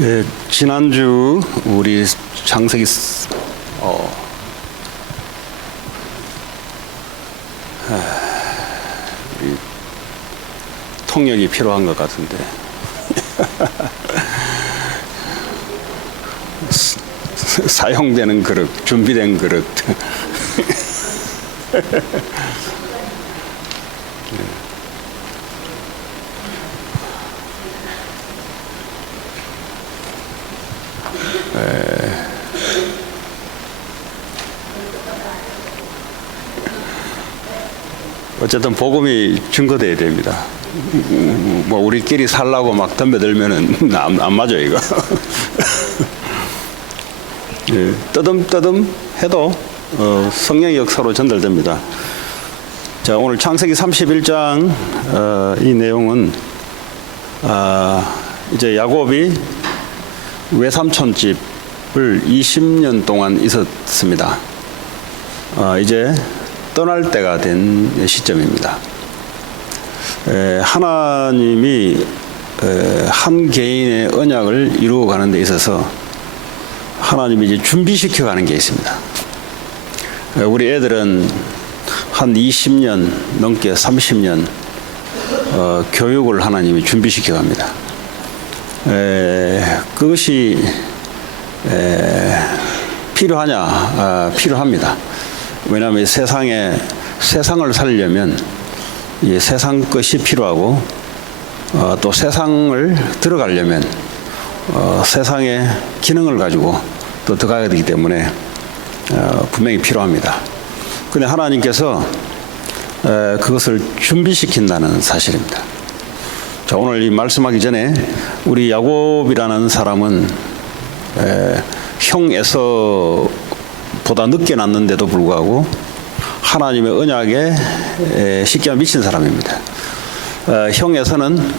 예, 지난주 우리 창세기 통역이 필요한 것 같은데 사용되는 그릇, 준비된 그릇. 어쨌든 복음이 증거돼야 됩니다. 뭐 우리끼리 살라고 막 덤벼들면은 안 맞아 이거. 예, 떠듬떠듬 해도 성령의 역사로 전달됩니다. 자, 오늘 창세기 31장 이 내용은 이제 야곱이 외삼촌 집을 20년 동안 있었습니다. 이제 떠날 때가 된 시점입니다. 하나님이 한 개인의 언약을 이루어가는 데 있어서 하나님이 이제 준비시켜가는 게 있습니다. 우리 애들은 한 20년 넘게 30년 교육을 하나님이 준비시켜갑니다. 그것이 필요하냐? 필요합니다. 왜냐하면 세상을 살려면 이 세상 것이 필요하고 또 세상을 들어가려면 세상의 기능을 가지고 또 들어가야 되기 때문에 분명히 필요합니다. 그런데 하나님께서 그것을 준비시킨다는 사실입니다. 자, 오늘 이 말씀하기 전에 우리 야곱이라는 사람은 형 에서보다 늦게 낳는데도 불구하고 하나님의 언약에 쉽게 미친 사람입니다. 형 에서는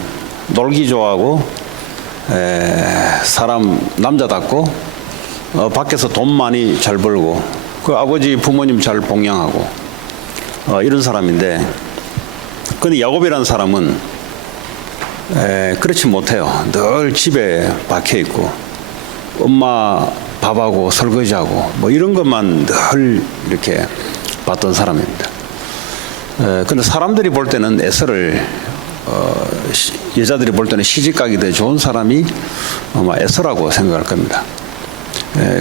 놀기 좋아하고 사람 남자답고 밖에서 돈 많이 잘 벌고 그 아버지 부모님 잘 봉양하고 이런 사람인데, 근데 야곱이라는 사람은 그렇지 못해요. 늘 집에 박혀 있고 엄마 밥하고 설거지하고 뭐 이런 것만 늘 이렇게 봤던 사람입니다. 근데 사람들이 볼 때는 에서를 여자들이 볼 때는 시집가기 더 좋은 사람이 아마 에서라고 생각할 겁니다.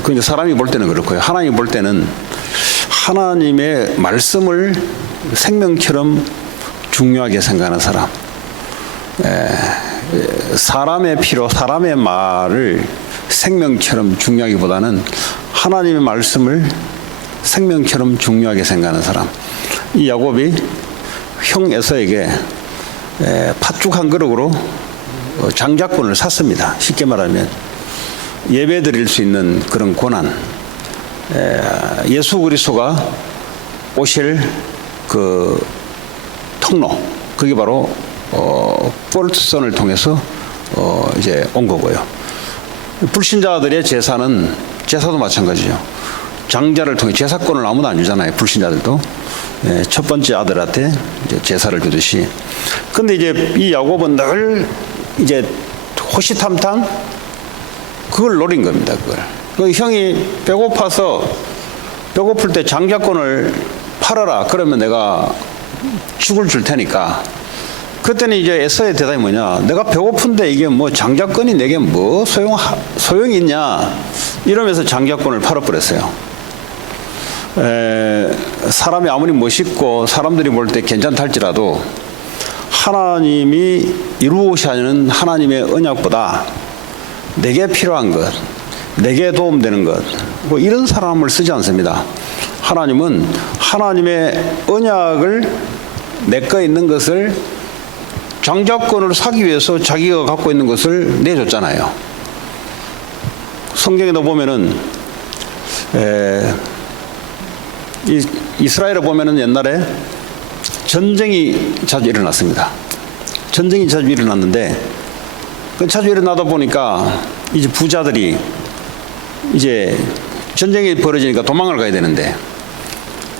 근데 사람이 볼 때는 그렇고요. 하나님 볼 때는 하나님의 말씀을 생명처럼 중요하게 생각하는 사람, 사람의 피로 사람의 말을 생명처럼 중요하기보다는 하나님의 말씀을 생명처럼 중요하게 생각하는 사람. 이 야곱이 형 에서에게 팥죽 한 그릇으로 장자권을 샀습니다. 쉽게 말하면 예배 드릴 수 있는 그런 권한, 예수 그리스도가 오실 그 통로, 그게 바로 폴트선을 통해서 이제 온 거고요. 불신자들의 제사도 마찬가지죠. 장자를 통해 제사권을 아무도 안 주잖아요. 불신자들도 첫 번째 아들한테 이제 제사를 주듯이. 근데 이제 이 야곱은 늘 이제 호시탐탐 그걸 노린 겁니다. 그걸. 그 형이 배고플 때 장자권을 팔아라. 그러면 내가 죽을 줄 테니까. 그때는 이제 에서의 대답이 뭐냐? 내가 배고픈데 이게 뭐 장자권이 내게 뭐 소용이 있냐? 이러면서 장자권을 팔아버렸어요. 사람이 아무리 멋있고 사람들이 볼 때 괜찮다 할지라도 하나님이 이루어셔야 하는 하나님의 언약보다 내게 필요한 것, 내게 도움되는 것, 뭐 이런 사람을 쓰지 않습니다. 하나님은 하나님의 언약을 내거 있는 것을 장자권을 사기 위해서 자기가 갖고 있는 것을 내줬잖아요. 성경에도 보면은 이스라엘에 보면은 옛날에 전쟁이 자주 일어났습니다. 전쟁이 자주 일어났는데 자주 일어나다 보니까 이제 부자들이 이제 전쟁이 벌어지니까 도망을 가야 되는데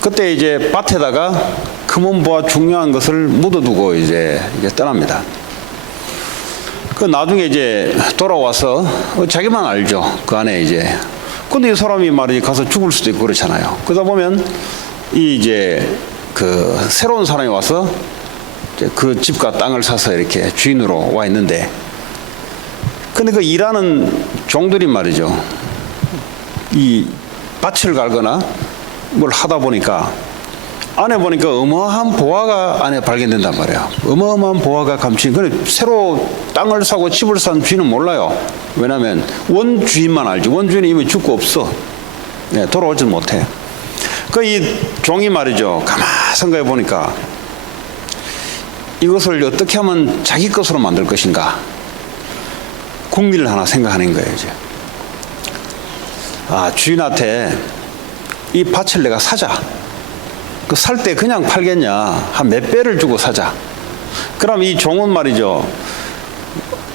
그때 이제 밭에다가 금은보화 중요한 것을 묻어두고 이제 떠납니다. 그 나중에 이제 돌아와서 자기만 알죠. 그 안에 이제. 근데 이 사람이 말이 가서 죽을 수도 있고 그렇잖아요. 그러다 보면 이제 그 새로운 사람이 와서 그 집과 땅을 사서 이렇게 주인으로 와 있는데, 근데 그 일하는 종들이 말이죠. 이 밭을 갈거나 뭘 하다 보니까 안에 보니까 어마어마한 보화가 안에 발견된단 말이에요. 어마어마한 보화가 감추인. 그래 새로 땅을 사고 집을 산 주인은 몰라요. 왜냐하면 원주인만 알지. 원주인은 이미 죽고 없어. 예, 돌아오지 못해. 그 이 종이 말이죠. 가만 생각해 보니까 이것을 어떻게 하면 자기 것으로 만들 것인가. 국리를 하나 생각하는 거예요. 이제. 주인한테 이 밭을 내가 사자. 그 살 때 그냥 팔겠냐. 한 몇 배를 주고 사자. 그럼 이 종은 말이죠.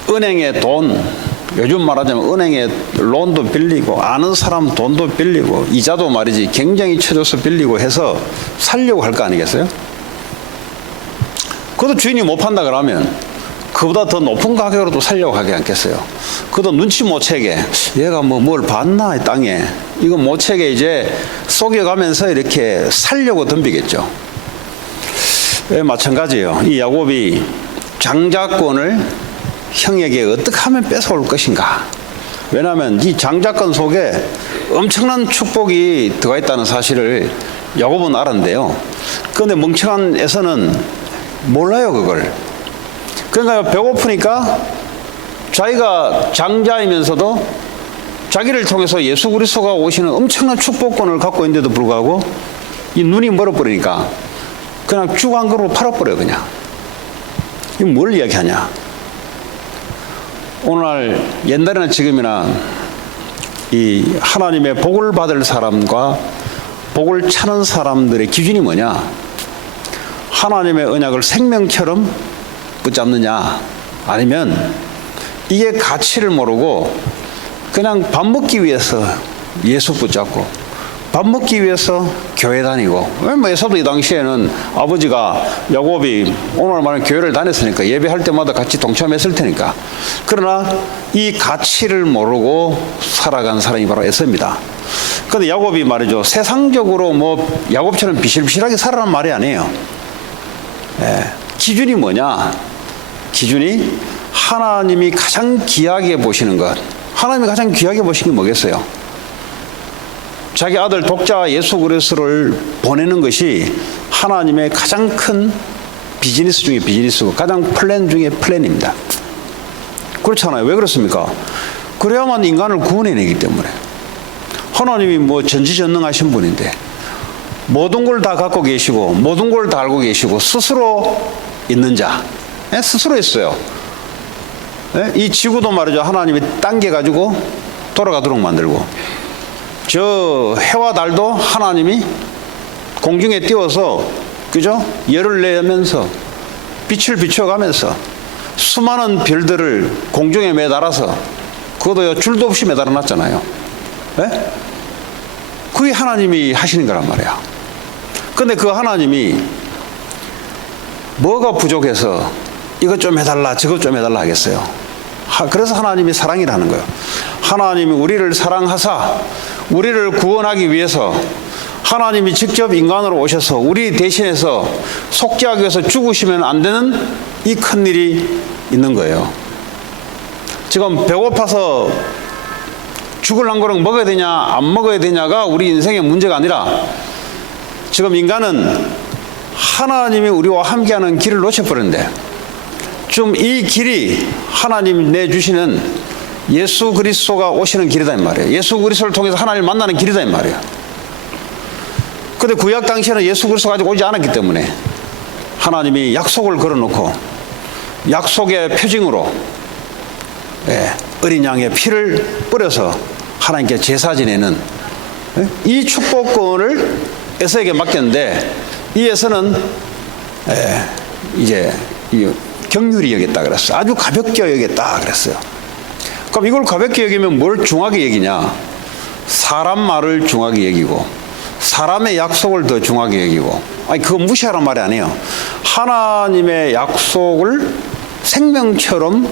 은행에 돈, 요즘 말하자면 은행에 론도 빌리고 아는 사람 돈도 빌리고 이자도 말이지 굉장히 쳐줘서 빌리고 해서 살려고 할 거 아니겠어요? 그것도 주인이 못 판다 그러면 그보다 더 높은 가격으로도 살려고 하지 않겠어요? 그것도 눈치 못 채게 얘가 뭐 뭘 봤나 이 땅에 이거 못 채게 이제 속여가면서 이렇게 살려고 덤비겠죠. 마찬가지예요. 이 야곱이 장자권을 형에게 어떻게 하면 뺏어올 것인가. 왜냐하면 이 장자권 속에 엄청난 축복이 들어가 있다는 사실을 야곱은 알았는데요. 그런데 멍청한 에서는 몰라요 그걸. 그러니까 배고프니까 자기가 장자이면서도 자기를 통해서 예수 그리스도가 오시는 엄청난 축복권을 갖고 있는데도 불구하고 이 눈이 멀어버리니까 그냥 쭉 한 그릇 팔아버려요 그냥. 이게 뭘 이야기하냐. 오늘날 옛날이나 지금이나 이 하나님의 복을 받을 사람과 복을 찾는 사람들의 기준이 뭐냐. 하나님의 언약을 생명처럼 붙잡느냐 아니면 이게 가치를 모르고 그냥 밥 먹기 위해서 예수 붙잡고 밥 먹기 위해서 교회 다니고. 뭐 에서도 이 당시에는 아버지가 야곱이 오늘 말하는 교회를 다녔으니까 예배할 때마다 같이 동참했을 테니까. 그러나 이 가치를 모르고 살아간 사람이 바로 에서입니다. 그런데 야곱이 말이죠. 세상적으로 뭐 야곱처럼 비실비실하게 살아란 말이 아니에요. 기준이 뭐냐? 기준이 하나님이 가장 귀하게 보시는 것. 하나님이 가장 귀하게 보시는 게 뭐겠어요? 자기 아들 독자 예수 그리스도를 보내는 것이 하나님의 가장 큰 비즈니스 중에 비즈니스고 가장 플랜 중에 플랜입니다. 그렇잖아요. 왜 그렇습니까? 그래야만 인간을 구원해내기 때문에. 하나님이 뭐 전지전능하신 분인데 모든 걸 다 갖고 계시고 모든 걸 다 알고 계시고 스스로 있는 자. 스스로 있어요. 이 지구도 말이죠. 하나님이 당겨가지고 돌아가도록 만들고 저 해와 달도 하나님이 공중에 띄워서 그죠? 열을 내면서 빛을 비춰가면서 수많은 별들을 공중에 매달아서 그것도 줄도 없이 매달아 놨잖아요. 그게 하나님이 하시는 거란 말이야. 근데 그 하나님이 뭐가 부족해서 이것 좀 해달라 저것 좀 해달라 하겠어요? 그래서 하나님이 사랑이라는 거예요. 하나님이 우리를 사랑하사 우리를 구원하기 위해서 하나님이 직접 인간으로 오셔서 우리 대신해서 속죄하기 위해서 죽으시면 안 되는 이 큰 일이 있는 거예요. 지금 배고파서 죽을 한 그릇 먹어야 되냐 안 먹어야 되냐가 우리 인생의 문제가 아니라 지금 인간은 하나님이 우리와 함께하는 길을 놓쳐버렸는데 좀 이 길이 하나님 내주시는 예수 그리스도가 오시는 길이다 이 말이에요. 예수 그리스도를 통해서 하나님을 만나는 길이다 이 말이에요. 그런데 구약 당시에는 예수 그리스도가 아직 오지 않았기 때문에 하나님이 약속을 걸어놓고 약속의 표징으로 어린 양의 피를 뿌려서 하나님께 제사 지내는 이 축복권을 에서에게 맡겼는데 이 에서는 이제 경률이 여겼다 그랬어요. 아주 가볍게 여겼다 그랬어요. 그럼 이걸 가볍게 여기면 뭘 중하게 여기냐? 사람 말을 중하게 여기고 사람의 약속을 더 중하게 여기고. 아니 그거 무시하란 말이 아니에요. 하나님의 약속을 생명처럼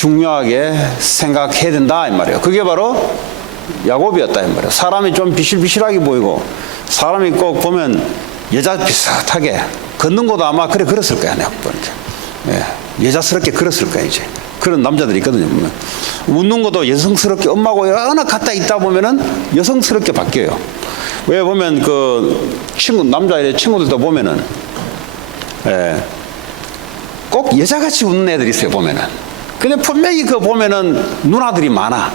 중요하게 생각해야 된다 이 말이에요. 그게 바로 야곱이었다 이 말이에요. 사람이 좀 비실비실하게 보이고 사람이 꼭 보면 여자 비슷하게 걷는 것도 아마 그랬을 거야. 내가 보니까 여자스럽게 그랬을 거야. 이제 그런 남자들이 있거든요. 보면 웃는 것도 여성스럽게 엄마하고 어느 갖다 있다 보면은 여성스럽게 바뀌어요. 왜 보면 그 남자의 친구들도 보면은 꼭 여자같이 웃는 애들이 있어요. 보면은 근데 분명히 그 보면은 누나들이 많아.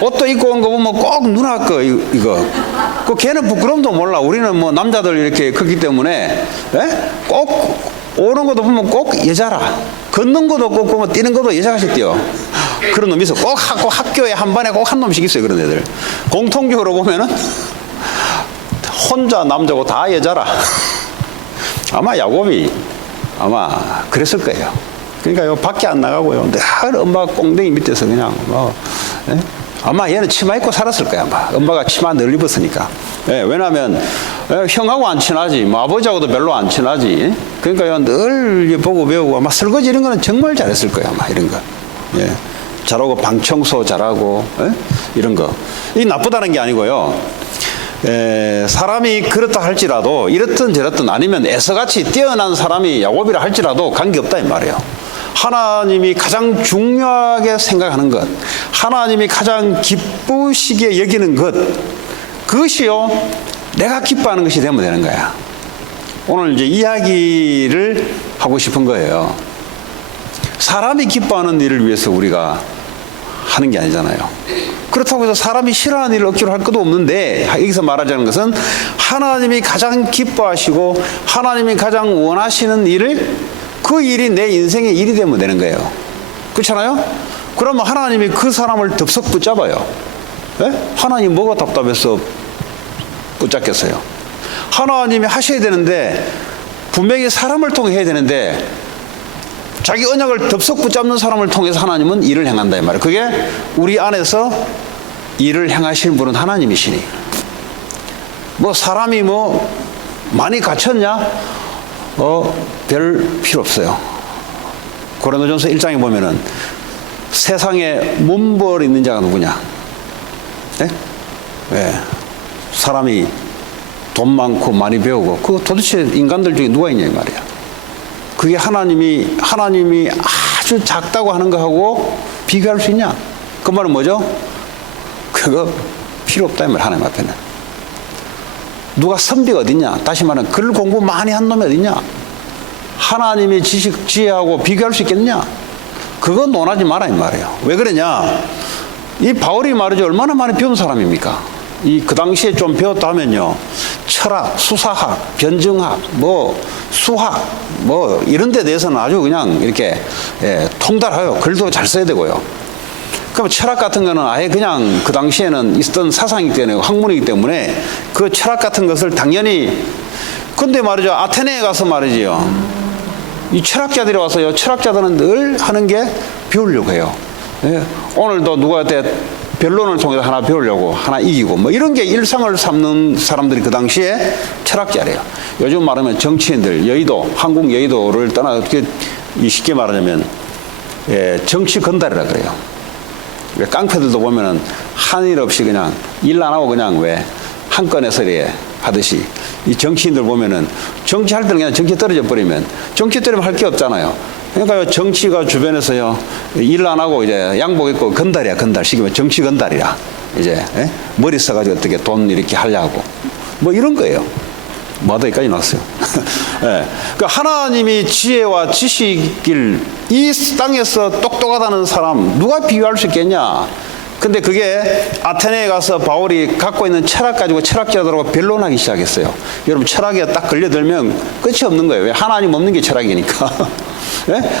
옷도 입고 온 거 보면 꼭 누나 거 이거 그 걔는 부끄러움도 몰라. 우리는 뭐 남자들 이렇게 크기 때문에 꼭 오는 것도 보면 꼭 여자라. 걷는 것도 꼭 보면 뛰는 것도 여자같이 뛰어. 그런 놈이 있어. 꼭 학교에 한 반에 꼭 한 놈씩 있어요. 그런 애들. 공통적으로 보면은 혼자 남자고 다 여자라. 아마 야곱이 아마 그랬을 거예요. 그러니까 요 밖에 안 나가고요. 늘 엄마 꽁댕이 밑에서 그냥 아마 얘는 치마 입고 살았을 거야. 아마 엄마가 치마 늘 입었으니까. 왜냐하면 형하고 안 친하지, 뭐 아버지하고도 별로 안 친하지. 그러니까 늘 보고 배우고 아마 설거지 이런 거는 정말 잘했을 거야. 아마 이런 거. 잘하고 방 청소 잘하고 이런 거. 이 나쁘다는 게 아니고요. 사람이 그렇다 할지라도 이렇든 저렇든 아니면 에서같이 뛰어난 사람이 야곱이라 할지라도 관계없다 이 말이에요. 하나님이 가장 중요하게 생각하는 것, 하나님이 가장 기쁘시게 여기는 것, 그것이요 내가 기뻐하는 것이 되면 되는 거야. 오늘 이제 이야기를 하고 싶은 거예요. 사람이 기뻐하는 일을 위해서 우리가 하는 게 아니잖아요. 그렇다고 해서 사람이 싫어하는 일을 억지로 할 것도 없는데, 여기서 말하자는 것은 하나님이 가장 기뻐하시고 하나님이 가장 원하시는 일을, 그 일이 내 인생의 일이 되면 되는 거예요. 그렇잖아요? 그러면 하나님이 그 사람을 덥석 붙잡아요. 하나님 뭐가 답답해서 붙잡겠어요? 하나님이 하셔야 되는데, 분명히 사람을 통해 해야 되는데 자기 언약을 덥석 붙잡는 사람을 통해서 하나님은 일을 행한다 이 말이에요. 그게 우리 안에서 일을 행하시는 분은 하나님이시니, 뭐 사람이 뭐 많이 갇혔냐? 별 필요 없어요. 고린도전서 1장에 보면은 세상에 문벌 있는 자가 누구냐? 사람이 돈 많고 많이 배우고, 그 도대체 인간들 중에 누가 있냐 이 말이야. 그게 하나님이 아주 작다고 하는 거하고 비교할 수 있냐? 그 말은 뭐죠? 그거 필요 없다 이 말. 하나님 앞에는 누가 선비가 어딨냐? 다시 말하면 글 공부 많이 한 놈이 어딨냐? 하나님의 지식 지혜하고 비교할 수 있겠느냐? 그건 논하지 마라 이 말이에요. 왜 그러냐? 이 바울이 말이죠, 얼마나 많이 배운 사람입니까? 그 당시에 좀 배웠다 하면요, 철학, 수사학, 변증학, 뭐 수학, 뭐 이런 데 대해서는 아주 그냥 이렇게 통달해요. 글도 잘 써야 되고요. 그럼 철학 같은 거는 아예 그냥 그 당시에는 있었던 사상이기 때문에, 학문이기 때문에 그 철학 같은 것을 당연히, 근데 말이죠, 아테네에 가서 말이지요, 이 철학자들이 와서요, 철학자들은 늘 하는 게 배우려고 해요. 오늘도 누구한테 변론을 통해서 하나 배우려고, 하나 이기고, 뭐 이런 게 일상을 삼는 사람들이 그 당시에 철학자래요. 요즘 말하면 정치인들, 여의도, 한국 여의도를 떠나, 어떻게 쉽게 말하자면 정치 건달이라 그래요. 깡패들도 보면은 한 일 없이 그냥 일 안 하고 그냥 왜 한 건에서 하듯이, 이 정치인들 보면은 정치할 때는 그냥 정치 떨어져 버리면, 정치 떨어지면 할 게 없잖아요. 그러니까 정치가 주변에서요, 일 안 하고 이제 양복 입고 건달이야, 건달. 시키면 정치 건달이야. 이제 머리 써가지고 어떻게 돈 이렇게 하려고, 뭐 이런 거예요. 뭐하다 여기까지 나왔어요. 그러니까 하나님이 지혜와 지식을 이 땅에서 똑똑하다는 사람 누가 비교할 수 있겠냐? 근데 그게 아테네에 가서 바울이 갖고 있는 철학 가지고 철학자들하고 변론하기 시작했어요. 여러분, 철학에 딱 걸려들면 끝이 없는 거예요. 왜? 하나님 없는 게 철학이니까.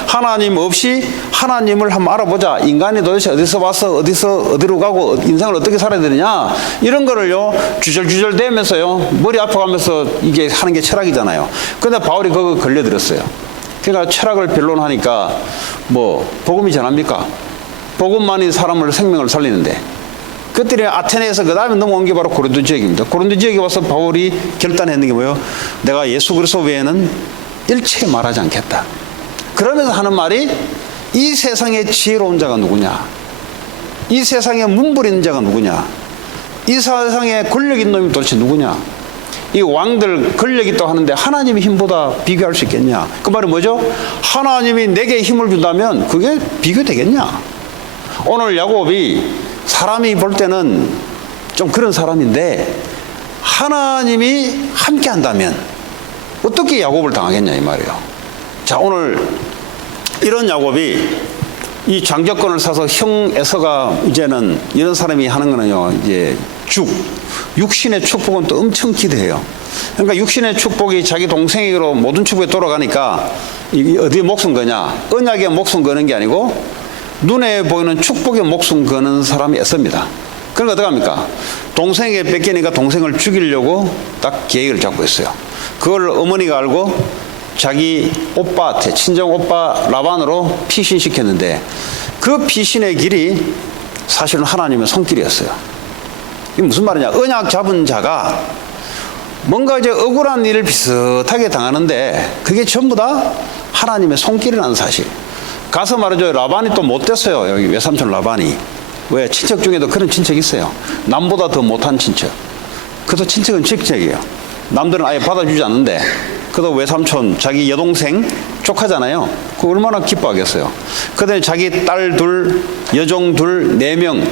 하나님 없이 하나님을 한번 알아보자. 인간이 도대체 어디서 와서 어디로 가고 인생을 어떻게 살아야 되느냐, 이런 거를요 주절주절 대면서요 머리 아파가면서 이게 하는 게 철학이잖아요. 근데 바울이 그거 걸려들었어요. 그러니까 철학을 변론하니까 뭐 복음이 전합니까? 복음만이 사람을, 생명을 살리는데, 그들이 아테네에서 그 다음에 넘어온 게 바로 고린도 지역입니다. 고린도 지역에 와서 바울이 결단했는 게 뭐예요? 내가 예수 그리스도 외에는 일체 말하지 않겠다. 그러면서 하는 말이 이 세상에 지혜로운 자가 누구냐? 이 세상에 문부리는 자가 누구냐? 이 세상에 권력 있는 놈이 도대체 누구냐? 이 왕들 권력 있다고 하는데 하나님의 힘보다 비교할 수 있겠냐? 그 말은 뭐죠? 하나님이 내게 힘을 준다면 그게 비교되겠냐? 오늘 야곱이 사람이 볼 때는 좀 그런 사람인데 하나님이 함께 한다면 어떻게 야곱을 당하겠냐 이 말이에요. 자, 오늘 이런 야곱이 이 장자권을 사서 형 에서가 이제는 이런 사람이 하는 거는요, 이제 육신의 축복은 또 엄청 기대해요. 그러니까 육신의 축복이 자기 동생에게로 모든 축복이 돌아가니까 이게 어디에 목숨 거냐? 언약에 목숨 거는 게 아니고 눈에 보이는 축복에 목숨 거는 사람이 애씁니다. 그러니까 어떡합니까? 동생에게 뺏기니까 동생을 죽이려고 딱 계획을 잡고 있어요. 그걸 어머니가 알고 자기 오빠한테, 친정 오빠 라반으로 피신시켰는데 그 피신의 길이 사실은 하나님의 손길이었어요. 이게 무슨 말이냐? 언약 잡은 자가 뭔가 이제 억울한 일을 비슷하게 당하는데 그게 전부 다 하나님의 손길이라는 사실. 가서 말이죠. 라반이 또 못됐어요. 여기 외삼촌 라반이. 왜? 친척 중에도 그런 친척이 있어요. 남보다 더 못한 친척. 그래도 친척은 친척이에요. 남들은 아예 받아주지 않는데 그래도 외삼촌, 자기 여동생, 조카잖아요. 그거 얼마나 기뻐하겠어요. 그다음에 자기 딸 둘, 여종 둘, 4명.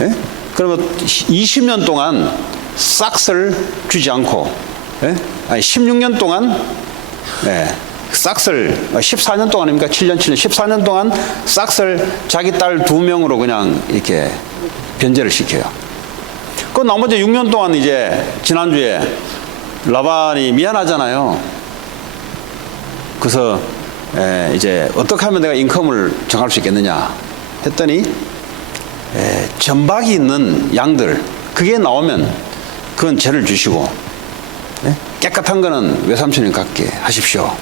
예? 그러면 20년 동안 싹을 주지 않고, 예? 아니 16년 동안, 예, 싹을 14년 동안입니까? 7년 14년 동안 싹을 자기 딸 2명으로 그냥 이렇게 변제를 시켜요. 그 나머지 6년 동안 이제 지난주에 라반이 미안하잖아요. 그래서 이제 어떻게 하면 내가 인컴을 정할 수 있겠느냐 했더니 점박이 있는 양들 그게 나오면 그건 죄를 주시고 깨끗한 거는 외삼촌이 갖게 하십시오.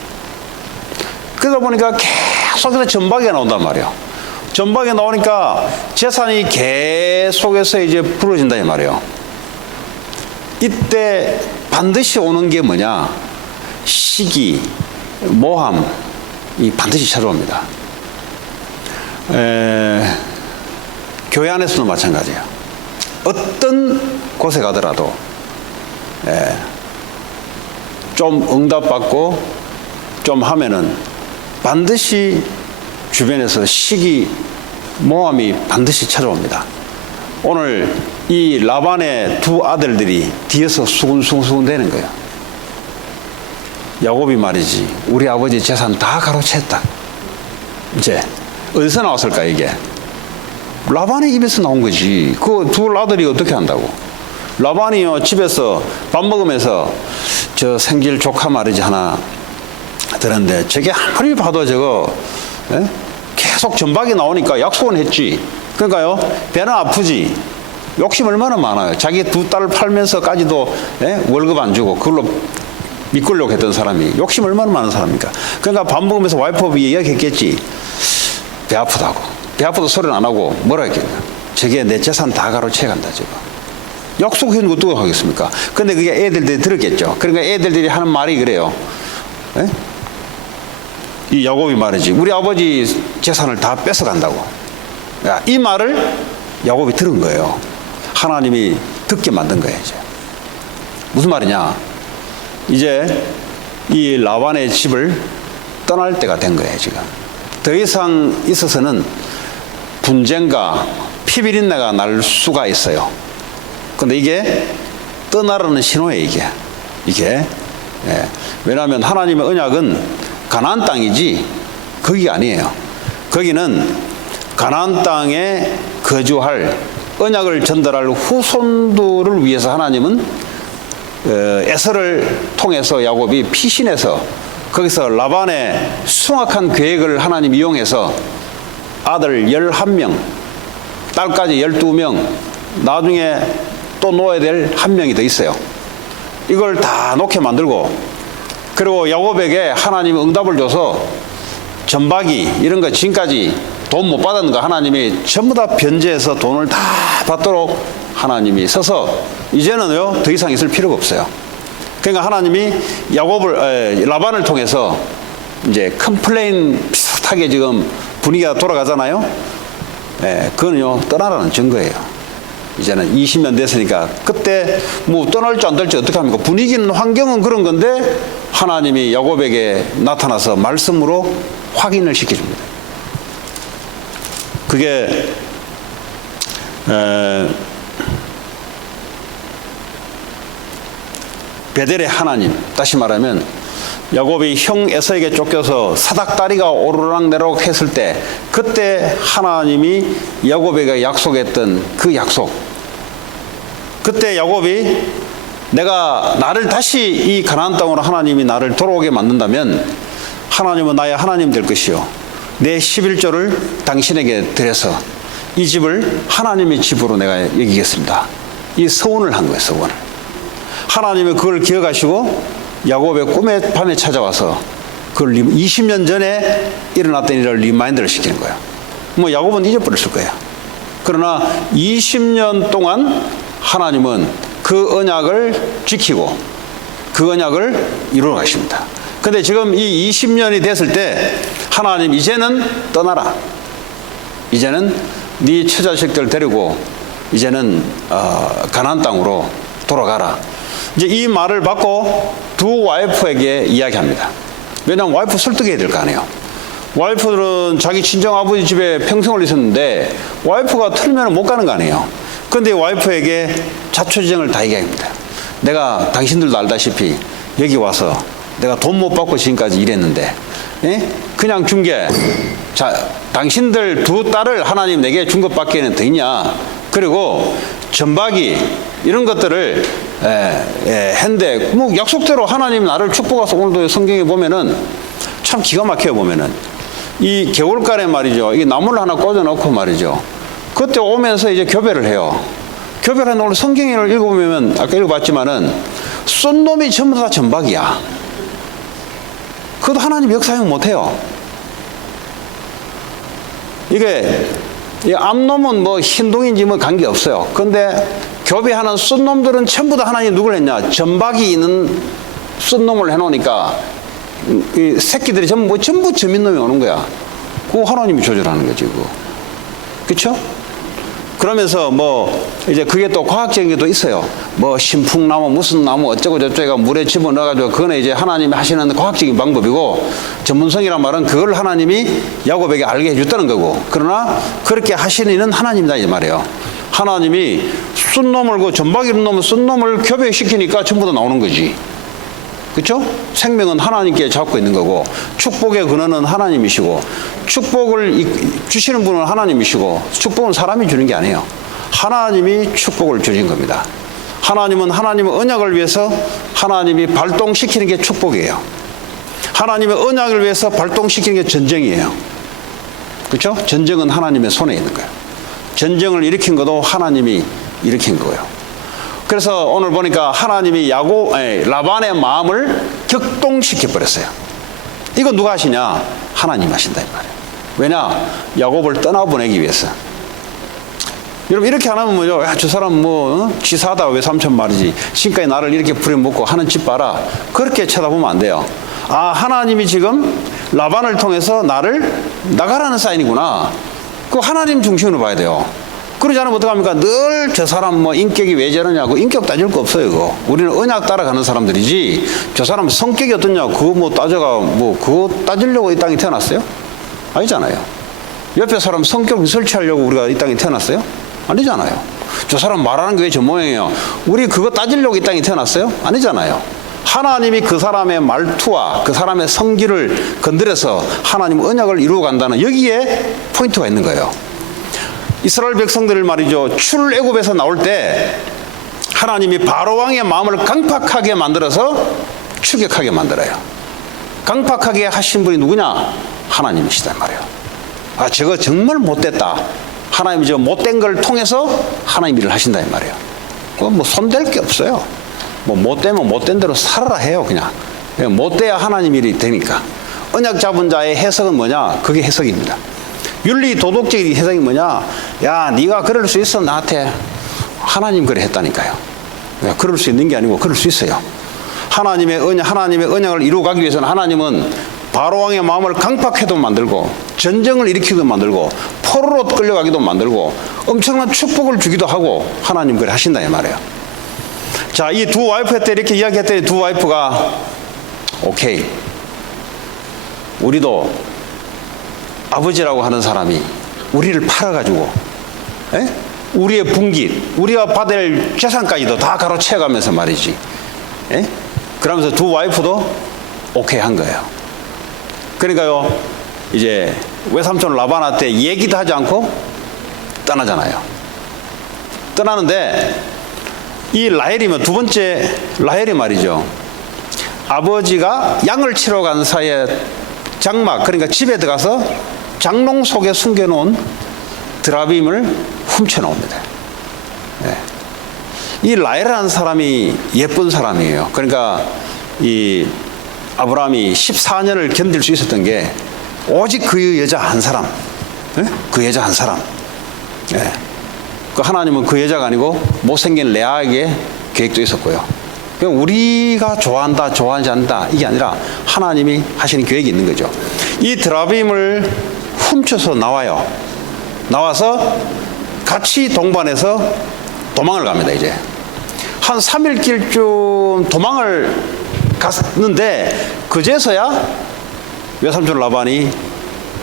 그러다 보니까 계속해서 점박이가 나온단 말이에요. 점박이 나오니까 재산이 계속해서 이제 부러진다 이 말이에요. 이때 반드시 오는 게 뭐냐? 시기, 모함이 반드시 찾아옵니다. 교회 안에서도 마찬가지예요. 어떤 곳에 가더라도 좀 응답받고 좀 하면은 반드시 주변에서 시기, 모함이 반드시 찾아옵니다. 오늘 이 라반의 2 아들들이 뒤에서 수군수군 되는 거예요. 야곱이 말이지 우리 아버지 재산 다 가로챘다. 이제 어디서 나왔을까 이게? 라반의 입에서 나온 거지. 그 2 아들이 어떻게 한다고? 라반이요 집에서 밥 먹으면서 저 생질 조카 말이지 하나 들었는데 저게 아무리 봐도 저거 계속 전박이 나오니까 약속은 했지. 그러니까요 배는 아프지. 욕심 얼마나 많아요. 자기 2 딸을 팔면서까지도 월급 안 주고 그걸로 믿으려고 했던 사람이 욕심 얼마나 많은 사람입니까? 그러니까 밥 먹으면서 와이프가 이야기했겠지. 배 아프다고. 배 아프도 소리는 안 하고 뭐라 했겠냐. 저게 내 재산 다 가로채간다 저거. 약속한 거 어떻게 하겠습니까? 근데 그게 애들들이 들었겠죠. 그러니까 애들들이 하는 말이 그래요. 이 야곱이 말이지 우리 아버지 재산을 다 뺏어간다고. 이 말을 야곱이 들은 거예요. 하나님이 듣게 만든 거예요. 이제 무슨 말이냐? 이제 이 라반의 집을 떠날 때가 된 거예요. 지금 더 이상 있어서는 분쟁과 피비린내가 날 수가 있어요. 근데 이게 떠나라는 신호예요. 이게 왜냐하면 하나님의 언약은 가나안 땅이지 거기가 아니에요. 거기는 가나안 땅에 거주할 언약을 전달할 후손들을 위해서 하나님은 에서를 통해서 야곱이 피신해서 거기서 라반의 숭악한 계획을 하나님 이용해서 아들 11명, 딸까지 12명, 나중에 또 놓아야 될 1명이 더 있어요. 이걸 다 놓게 만들고 그리고 야곱에게 하나님이 응답을 줘서 전박이 이런 거 지금까지 돈 못 받았는 거 하나님이 전부 다 변제해서 돈을 다 받도록 하나님이 서서 이제는요 더 이상 있을 필요가 없어요. 그러니까 하나님이 라반을 통해서 이제 컴플레인 비슷하게 지금 분위기가 돌아가잖아요. 예, 그거는요, 떠나라는 증거예요. 이제는 20년 됐으니까 그때 뭐 떠날지 안 될지 어떻게 합니까? 분위기는 환경은 그런 건데 하나님이 야곱에게 나타나서 말씀으로 확인을 시켜줍니다. 그게 베델의 하나님, 다시 말하면 야곱이 형 에서에게 쫓겨서 사닥다리가 오르락내리락 했을 때 그때 하나님이 야곱에게 약속했던 그 약속, 그때 야곱이 내가 나를 다시 이 가나안 땅으로 하나님이 나를 돌아오게 만든다면 하나님은 나의 하나님 될 것이요 내 11조를 당신에게 드려서 이 집을 하나님의 집으로 내가 여기겠습니다. 이 서원을 한 거예요. 서원을. 하나님이 그걸 기억하시고 야곱의 꿈의 밤에 찾아와서 그걸 20년 전에 일어났던 일을 리마인드를 시키는 거예요. 뭐 야곱은 잊어버렸을 거예요. 그러나 20년 동안 하나님은 그 언약을 지키고 그 언약을 이루어 가십니다. 근데 지금 이 20년이 됐을 때 하나님 이제는 떠나라. 이제는 네 처자식들 데리고 이제는 가나안 땅으로 돌아가라. 이제 이 말을 받고 두 와이프에게 이야기합니다. 왜냐하면 와이프 설득해야 될 거 아니에요. 와이프들은 자기 친정아버지 집에 평생을 있었는데 와이프가 틀리면 못 가는 거 아니에요. 그런데 와이프에게 자초지정을 다 얘기합니다. 내가 당신들도 알다시피 여기 와서 내가 돈 못 받고 지금까지 일했는데 그냥 준 게 당신들 두 딸을 하나님 내게 준 것밖에는 더 있냐. 그리고 전박이 이런 것들을 했는데 뭐 약속대로 하나님 나를 축복해서 오늘도 성경에 보면은 참 기가 막혀요. 보면은 이 겨울간에 말이죠, 이 나무를 하나 꽂아놓고 말이죠, 그때 오면서 이제 교배를 해요. 교배를 오늘 성경을 읽어보면 아까 읽어봤지만은 쏜 놈이 전부 다 전박이야. 그것도 하나님 역사용 못해요. 이게 이 암놈은 뭐 흰둥인지 뭐 관계없어요. 그런데 교배하는 쏜놈들은 전부 다 하나님 누굴 했냐? 전박이 있는 쏜놈을 해놓으니까 이 새끼들이 전부 저민놈이 오는 거야. 그거 하나님이 조절하는 거지, 그거. 그쵸? 그러면서 뭐 이제 그게 또 과학적인 게 또 있어요. 뭐 신풍나무 무슨 나무 어쩌고 저쩌고 물에 집어넣어가지고 그거는 이제 하나님이 하시는 과학적인 방법이고, 전문성이란 말은 그걸 하나님이 야곱에게 알게 해줬다는 거고, 그러나 그렇게 하시는 이는 하나님이다 이 말이에요. 하나님이 쓴 놈을 그 전박이 있는 놈을 쓴 놈을 교배시키니까 전부 다 나오는 거지. 그렇죠? 생명은 하나님께 잡고 있는 거고, 축복의 근원은 하나님이시고, 축복을 주시는 분은 하나님이시고, 축복은 사람이 주는 게 아니에요. 하나님이 축복을 주신 겁니다. 하나님은 하나님의 언약을 위해서 하나님이 발동시키는 게 축복이에요. 하나님의 언약을 위해서 발동시키는 게 전쟁이에요. 그렇죠? 전쟁은 하나님의 손에 있는 거예요. 전쟁을 일으킨 것도 하나님이 일으킨 거예요. 그래서 오늘 보니까 하나님이 라반의 마음을 격동시켜 버렸어요. 이거 누가 하시냐? 하나님 하신다 이 말이에요. 왜냐? 야곱을 떠나보내기 위해서. 여러분 이렇게 안 하면 뭐죠? 야, 저 사람 뭐 지사다 왜 3,000마리지? 지금까지 나를 이렇게 부려먹고 하는 집 봐라. 그렇게 쳐다보면 안 돼요. 아, 하나님이 지금 라반을 통해서 나를 나가라는 사인이구나. 그 하나님 중심으로 봐야 돼요. 그러지 않으면 어떡합니까? 늘 저 사람 뭐 인격이 왜 저러냐고 인격 따질 거 없어요. 그거. 우리는 언약 따라가는 사람들이지 저 사람 성격이 어떠냐고 그거 뭐 따져가 뭐 그거 따지려고 이 땅에 태어났어요? 아니잖아요. 옆에 사람 성격 설치하려고 우리가 이 땅에 태어났어요? 아니잖아요. 저 사람 말하는 게 왜 저 모양이에요? 우리 그거 따지려고 이 땅에 태어났어요? 아니잖아요. 하나님이 그 사람의 말투와 그 사람의 성기를 건드려서 하나님 언약을 이루어 간다는 여기에 포인트가 있는 거예요. 이스라엘 백성들을 말이죠, 출애굽에서 나올 때 하나님이 바로 왕의 마음을 강팍하게 만들어서 추격하게 만들어요. 강팍하게 하신 분이 누구냐? 하나님이시단 말이에요. 아, 저거 정말 못됐다. 하나님이 저 못된 걸 통해서 하나님 일을 하신다 이 말이에요. 그건 뭐 손댈 게 없어요. 뭐 못되면 못된 대로 살아라 해요. 그냥 못돼야 하나님 일이 되니까. 언약 잡은 자의 해석은 뭐냐? 그게 해석입니다. 윤리 도덕적인 해석이 뭐냐? 야, 네가 그럴 수 있어. 나한테 하나님 그래 했다니까요. 그럴 수 있는 게 아니고 그럴 수 있어요. 하나님의 언약을 이루어 가기 위해서는 하나님은 바로왕의 마음을 강팍해도 만들고 전쟁을 일으키기도 만들고 포로로 끌려가기도 만들고 엄청난 축복을 주기도 하고 하나님 그래 하신다 이 말이에요. 자, 이 두 와이프한테 이렇게 이야기했더니 두 와이프가 오케이, 우리도 아버지라고 하는 사람이 우리를 팔아가지고 우리의 분깃, 우리가 받을 재산까지도 다 가로채가면서 말이지. 그러면서 두 와이프도 오케이 한 거예요. 그러니까요, 이제 외삼촌 라반한테 얘기도 하지 않고 떠나잖아요. 떠나는데 이 라헬이면 두 번째 라헬이 말이죠. 아버지가 양을 치러 간 사이에 장막, 그러니까 집에 들어가서 장롱 속에 숨겨놓은 드라빔을 훔쳐나옵니다. 이 라헬이라는 사람이 예쁜 사람이에요. 그러니까 이 아브라함이 14년을 견딜 수 있었던 게 오직 그 여자 한 사람, 그 여자 한 사람. 그 하나님은 그 여자가 아니고 못생긴 레아에게 계획도 있었고요. 그냥 우리가 좋아한다, 좋아하지 않는다 이게 아니라 하나님이 하시는 계획이 있는 거죠. 이 드라빔을 훔쳐서 나와요. 나와서 같이 동반해서 도망을 갑니다. 이제 한 3일 길쯤 도망을 갔는데 그제서야 외삼촌 라반이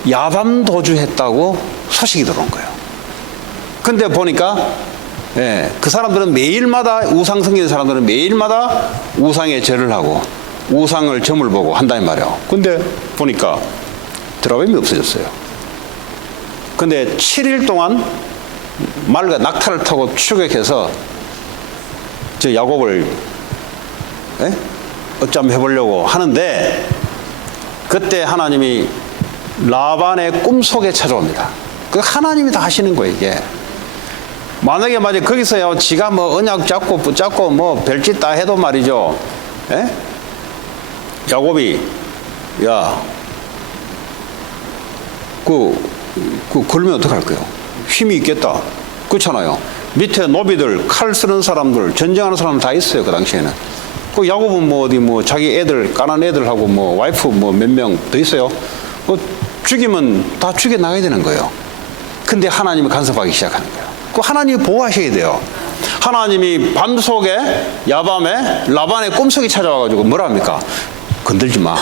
야밤 도주했다고 소식이 들어온 거예요. 근데 보니까 그 사람들은 매일마다 우상 섬기는 사람들은 매일마다 우상에 절을 하고 우상을 점을 보고 한다는 말이에요. 근데 보니까 드라빔이 없어졌어요. 근데 7일 동안 말과 낙타를 타고 추격해서 저 야곱을 어쩜 해보려고 하는데 그때 하나님이 라반의 꿈속에 찾아옵니다. 그 하나님이 다 하시는 거예요, 이게. 만약에 거기서요, 지가 뭐 언약 잡고 붙잡고 뭐 별짓 다 해도 말이죠. 야곱이, 야, 걸면 어떡할 거예요? 힘이 있겠다. 그렇잖아요. 밑에 노비들, 칼 쓰는 사람들, 전쟁하는 사람 다 있어요, 그 당시에는. 그 야곱은 뭐 어디 뭐 자기 애들, 까난 애들하고 뭐 와이프 뭐 몇 명 더 있어요. 죽이면 다 죽여 나가야 되는 거예요. 근데 하나님이 간섭하기 시작하는 거예요. 그 하나님이 보호하셔야 돼요. 하나님이 밤속에 야밤에 라반의 꿈속에 찾아와가지고 뭐라 합니까? 건들지 마.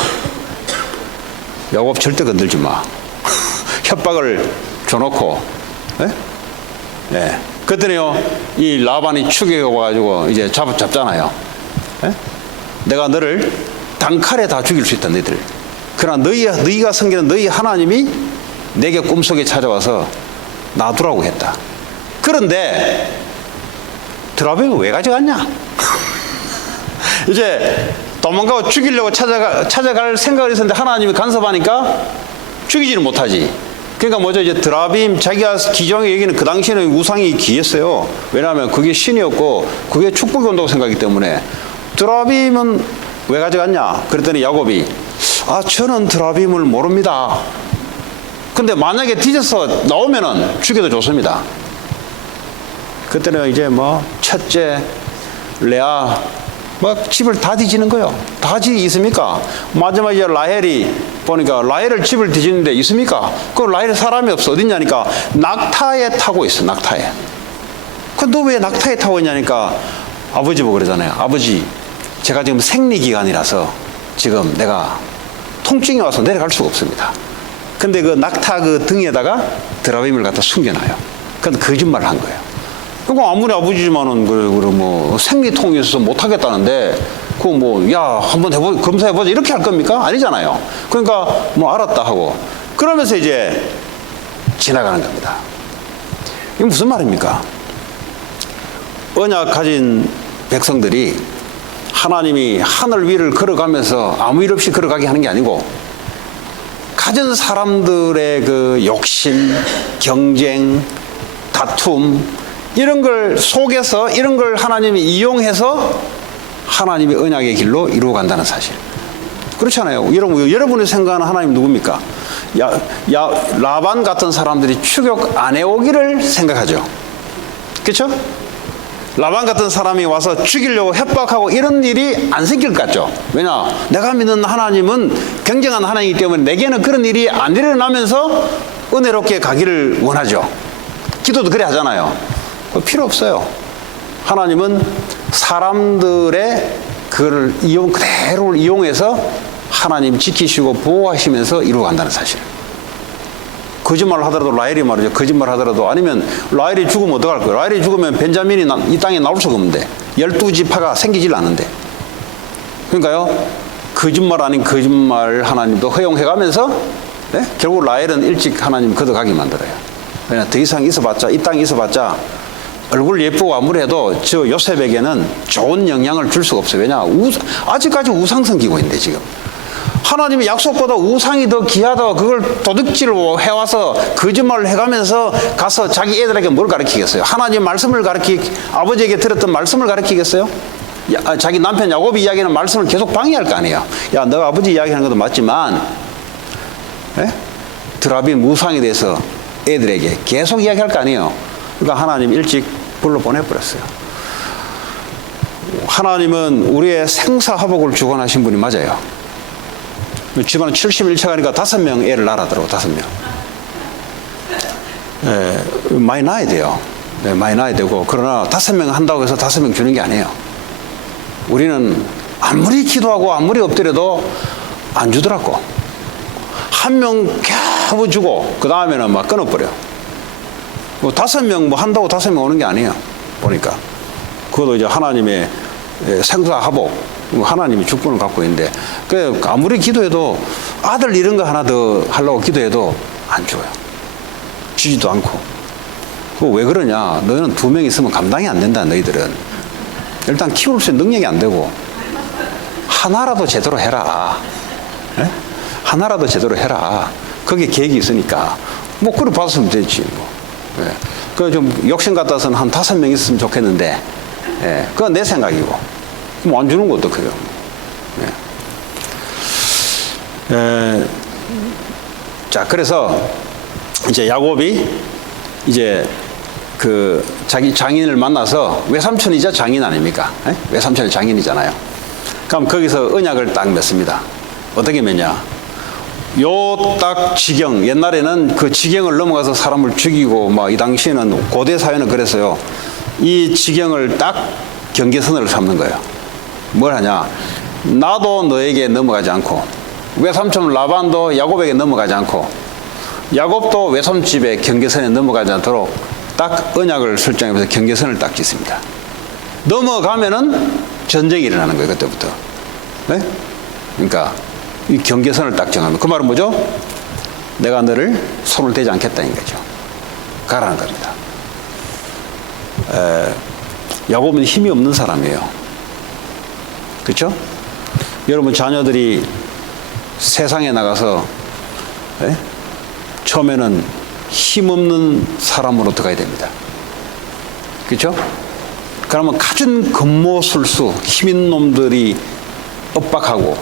야곱 절대 건들지 마. 협박을 줘놓고, 그랬더니요, 이 라반이 추격해 와가지고 이제 잡잖아요. 내가 너를 단칼에 다 죽일 수 있다, 너희들. 그러나 너희가 섬기는 너희 하나님이 내게 꿈속에 찾아와서 놔두라고 했다. 그런데 드라빔이 왜 가져갔냐? 이제 도망가고 죽이려고 찾아갈 생각을 했었는데 하나님이 간섭하니까 죽이지는 못하지. 그러니까 뭐죠? 이제 드라빔 자기가 기정에 여기는 그 당시에는 우상이 귀했어요. 왜냐하면 그게 신이었고 그게 축복이 온다고 생각하기 때문에. 드라빔은 왜 가져갔냐? 그랬더니 야곱이 저는 드라빔을 모릅니다. 근데 만약에 뒤져서 나오면은 죽여도 좋습니다. 그때는 이제 뭐 첫째 레아 막 집을 다 뒤지는 거예요. 다 집이 있습니까? 마지막에 라헬이 보니까 라헬을 집을 뒤지는데 있습니까? 그 라헬에 사람이 없어. 어딨냐니까 낙타에 타고 있어. 낙타에. 그 너 왜 낙타에 타고 있냐니까 아버지 보고 그러잖아요. 아버지, 제가 지금 생리기간이라서 지금 내가 통증이 와서 내려갈 수가 없습니다. 근데 그 낙타 그 등에다가 드라빔을 갖다 숨겨놔요. 그건 거짓말을 한 거예요. 그거 아무리 아버지지만은 뭐 생리통이 있어서 못 하겠다는데 그거 뭐 야 한번 검사해보자 이렇게 할 겁니까? 아니잖아요. 그러니까 뭐 알았다 하고 그러면서 이제 지나가는 겁니다. 이게 무슨 말입니까? 언약 가진 백성들이 하나님이 하늘 위를 걸어가면서 아무 일 없이 걸어가게 하는 게 아니고 가진 사람들의 그 욕심, 경쟁, 다툼 이런 걸 속에서 이런 걸 하나님이 이용해서 하나님의 언약의 길로 이루어간다는 사실. 그렇잖아요. 여러분이 생각하는 하나님 누굽니까? 라반 같은 사람들이 추격 안 해오기를 생각하죠. 그렇죠? 라반 같은 사람이 와서 죽이려고 협박하고 이런 일이 안 생길 것 같죠. 왜냐? 내가 믿는 하나님은 굉장한 하나님이기 때문에 내게는 그런 일이 안 일어나면서 은혜롭게 가기를 원하죠. 기도도 그래 하잖아요. 필요 없어요. 하나님은 사람들의 그걸 그대로 이용해서 하나님 지키시고 보호하시면서 이루어간다는 사실. 거짓말을 하더라도 라헬이 말이죠. 거짓말 하더라도 아니면 라헬이 죽으면 어떡할 거예요? 라헬이 죽으면 벤자민이 이 땅에 나올 수가 없는데 12지파가 생기질 않는데. 그러니까요. 거짓말 아닌 거짓말 하나님도 허용해가면서 네? 결국 라헬은 일찍 하나님 걷어가게 만들어요. 왜냐 더 이상 있어봤자 이 땅에 있어봤자 얼굴 예쁘고 아무래도 저 요셉에게는 좋은 영향을 줄 수가 없어요. 왜냐 아직까지 우상 섬기고 있는데 지금. 하나님의 약속보다 우상이 더 귀하다 그걸 도둑질을 해와서 거짓말을 해가면서 가서 자기 애들에게 뭘 가르치겠어요? 하나님 말씀을 아버지에게 들었던 말씀을 가르치겠어요? 자기 남편 야곱이 이야기하는 말씀을 계속 방해할 거 아니에요. 야 너가 아버지 이야기하는 것도 맞지만 드라빔 우상에 대해서 애들에게 계속 이야기할 거 아니에요. 그러니까 하나님 일찍 불러보내버렸어요. 하나님은 우리의 생사화복을 주관하신 분이 맞아요. 집안은 71차 가니까 5명 애를 낳았더라고. 5명. 많이 낳아야 돼요. 많이 낳아야 되고 그러나 5명 한다고 해서 5명 주는 게 아니에요. 우리는 아무리 기도하고 아무리 엎드려도 안 주더라고. 한 명 겨우 주고 그 다음에는 막 끊어버려. 5명 뭐 한다고 5명 오는 게 아니에요. 보니까 그것도 이제 하나님의 생사화복 하나님이 주권을 갖고 있는데 그 아무리 기도해도 아들 이런 거 하나 더 하려고 기도해도 안 줘요. 주지도 않고. 그거 왜 그러냐? 너희는 2명 있으면 감당이 안 된다. 너희들은 일단 키울 수 있는 능력이 안 되고 하나라도 제대로 해라. 네? 하나라도 제대로 해라. 거기에 계획이 있으니까 뭐 그걸 받았으면 되지 뭐. 네. 그 좀 욕심 같아서는 한 5명 있으면 좋겠는데 그건 내 생각이고. 그럼 안 주는 거 어떡해요? 자, 그래서 이제 야곱이 이제 그 자기 장인을 만나서 외삼촌이자 장인 아닙니까? 외삼촌이 장인이잖아요. 그럼 거기서 언약을 딱 맺습니다. 어떻게 맺냐? 요 딱 지경, 옛날에는 그 지경을 넘어가서 사람을 죽이고 막 이 당시에는 고대 사회는 그랬어요. 이 지경을 딱 경계선을 삼는 거예요. 뭘 하냐? 나도 너에게 넘어가지 않고 외삼촌 라반도 야곱에게 넘어가지 않고 야곱도 외손집의 경계선에 넘어가지 않도록 딱 언약을 설정하면서 경계선을 딱 짓습니다. 넘어가면은 전쟁이 일어나는 거예요. 그때부터. 네? 그러니까 이 경계선을 딱 정하면 그 말은 뭐죠? 내가 너를 손을 대지 않겠다는 거죠. 가라는 겁니다. 야곱은 힘이 없는 사람이에요. 그렇죠? 여러분 자녀들이 세상에 나가서 처음에는 힘없는 사람으로 들어가야 됩니다. 그렇죠? 그러면 갖은 겉모술수 힘있는 놈들이 엇박하고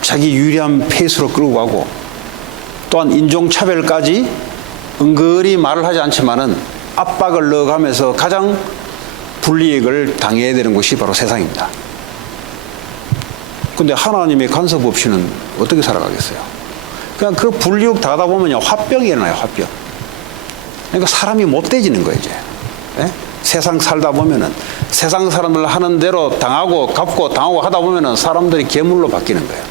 자기 유리한 페이스로 끌고 가고 또한 인종차별까지 은근히 말을 하지 않지만은 압박을 넣어가면서 가장 불이익을 당해야 되는 곳이 바로 세상입니다. 근데 하나님의 간섭 없이는 어떻게 살아가겠어요? 그냥 그 불이익 당하다 보면요, 화병이 일어나요, 화병. 그러니까 사람이 못돼지는 거예요, 이제. 세상 살다 보면은, 세상 사람들 하는 대로 당하고, 갚고, 당하고 하다 보면은 사람들이 괴물로 바뀌는 거예요.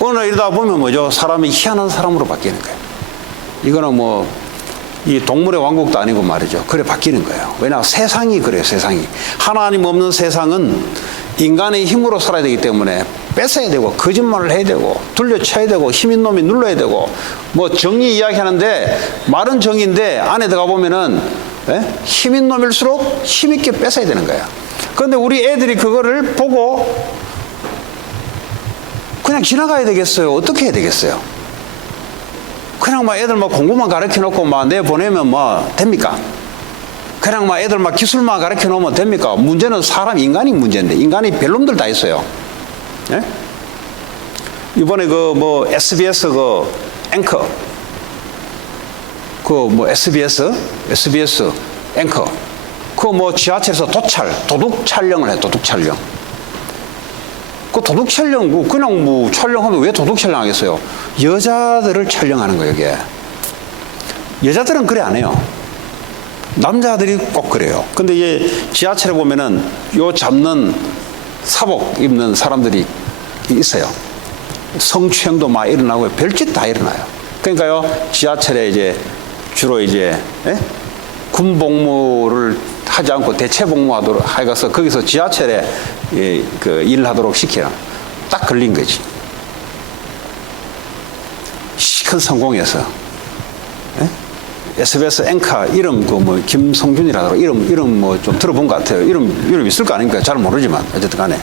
어느 날 이러다 보면 뭐죠? 사람이 희한한 사람으로 바뀌는 거예요. 이거는 뭐, 이 동물의 왕국도 아니고 말이죠. 그래 바뀌는 거예요. 왜냐? 세상이 그래요, 세상이. 하나님 없는 세상은 인간의 힘으로 살아야 되기 때문에 뺏어야 되고, 거짓말을 해야 되고, 둘러쳐야 되고, 힘있는 놈이 눌러야 되고, 뭐 정의 이야기하는데, 말은 정의인데, 안에 들어가 보면은, 힘있는 놈일수록 힘있게 뺏어야 되는 거예요. 그런데 우리 애들이 그거를 보고, 그냥 지나가야 되겠어요? 어떻게 해야 되겠어요? 그냥 막 애들 막 공부만 가르쳐 놓고 막 내보내면 뭐 됩니까? 그냥 막 애들 막 기술만 가르쳐 놓으면 됩니까? 문제는 사람, 인간이 문제인데, 인간이 별놈들 다 있어요. 예? 이번에 그 뭐 SBS 그 앵커, 그 뭐 SBS 앵커. 그 뭐 지하철에서 도둑 촬영을 해, 도둑 촬영. 그 도둑 촬영, 그냥 뭐 촬영하면 왜 도둑 촬영하겠어요? 여자들을 촬영하는 거예요, 이게. 여자들은 그래 안 해요. 남자들이 꼭 그래요. 근데 이게 지하철에 보면은 요 잡는 사복 입는 사람들이 있어요. 성추행도 막 일어나고 별짓 다 일어나요. 그러니까요, 지하철에 이제 주로 이제 군복무를 하지 않고 대체복무하도록 해가서 거기서 지하철에 그 일을 하도록 시켜요. 딱 걸린 거지. 큰 성공해서. SBS 앵커 이름 그 뭐 김성준이라더라고. 이름 뭐 좀 들어본 것 같아요. 이름 있을 거 아닙니까? 잘 모르지만 어쨌든 간에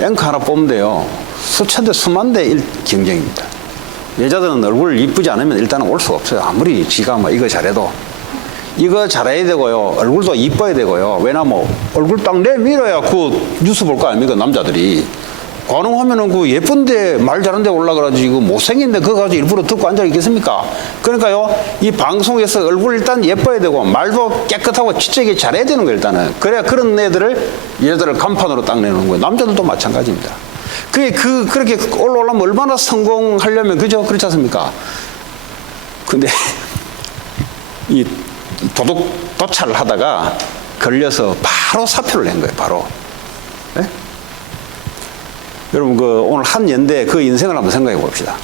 앵커 하나 뽑는데요, 수천 대 수만 대 일 경쟁입니다. 여자들은 얼굴 이쁘지 않으면 일단은 올 수가 없어요. 아무리 지가 뭐 이거 잘해도. 이거 잘해야 되고요, 얼굴도 이뻐야 되고요. 왜냐면 얼굴 딱 내밀어야 그 뉴스 볼 거 아닙니까, 남자들이. 가능하면은 그 예쁜데 말 잘하는데 올라가가지고 못생긴데 그거 가지고 일부러 듣고 앉아 있겠습니까? 그러니까요, 이 방송에서 얼굴 일단 예뻐야 되고 말도 깨끗하고 지적이 잘해야 되는 거예요, 일단은. 그래야 그런 얘들을 간판으로 딱 내놓는 거예요. 남자들도 마찬가지입니다. 그렇게 올라오려면 얼마나 성공하려면, 그죠? 그렇지 않습니까? 근데 이 도찰을 하다가 걸려서 바로 사표를 낸 거예요, 바로. 네? 여러분, 오늘 한 연대 그 인생을 한번 생각해 봅시다.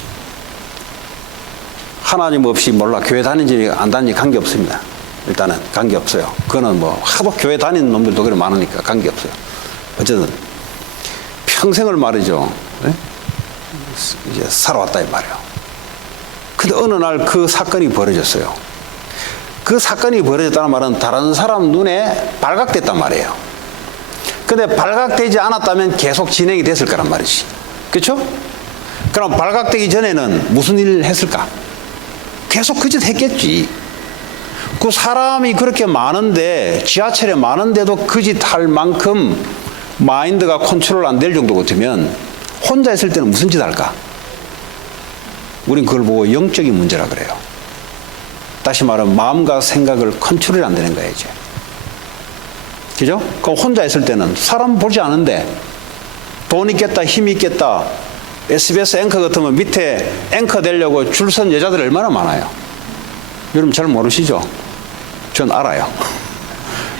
하나님 없이 몰라 교회 다니는지 안 다니는지 관계 없습니다. 일단은 관계 없어요. 그거는 뭐 하도 교회 다니는 놈들도 그래 많으니까 관계 없어요. 어쨌든 평생을 말이죠, 이제 살아왔다 이 말이에요. 근데 어느 날 그 사건이 벌어졌어요. 그 사건이 벌어졌다는 말은 다른 사람 눈에 발각됐단 말이에요. 근데 발각되지 않았다면 계속 진행이 됐을 거란 말이지. 그렇죠? 그럼 발각되기 전에는 무슨 일을 했을까? 계속 그 짓 했겠지. 그 사람이 그렇게 많은데, 지하철에 많은데도 그 짓 할 만큼 마인드가 컨트롤 안 될 정도 같으면 혼자 있을 때는 무슨 짓 할까? 우린 그걸 보고 영적인 문제라 그래요. 다시 말하면 마음과 생각을 컨트롤이 안 되는 거예요, 이제. 그죠? 그럼 혼자 있을 때는 사람 보지 않은데 돈 있겠다, 힘 있겠다, SBS 앵커 같으면 밑에 앵커 되려고 줄 선 여자들 얼마나 많아요. 여러분 잘 모르시죠? 전 알아요.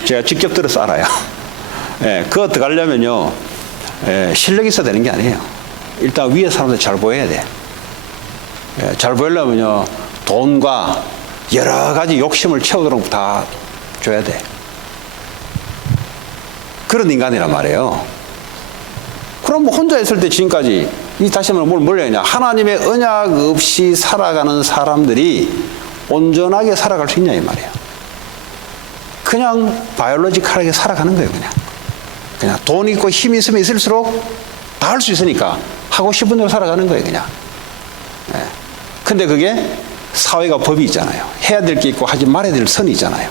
제가 직접 들어서 알아요. 그거 들어가려면요, 실력이 있어야 되는 게 아니에요. 일단 위에 사람들 잘 보여야 돼. 잘 보이려면요, 돈과 여러 가지 욕심을 채우도록 다 줘야 돼. 그런 인간이란 말이에요. 그럼 뭐 혼자 있을 때 지금까지, 다시 한번 뭘 얘기하냐, 하나님의 언약 없이 살아가는 사람들이 온전하게 살아갈 수 있냐 이 말이에요. 그냥 바이올로지컬하게 살아가는 거예요. 그냥 돈 있고 힘 있으면 있을수록 다 할 수 있으니까 하고 싶은 대로 살아가는 거예요, 그냥. 근데 그게 사회가 법이 있잖아요. 해야 될 게 있고 하지 말아야 될 선이 있잖아요.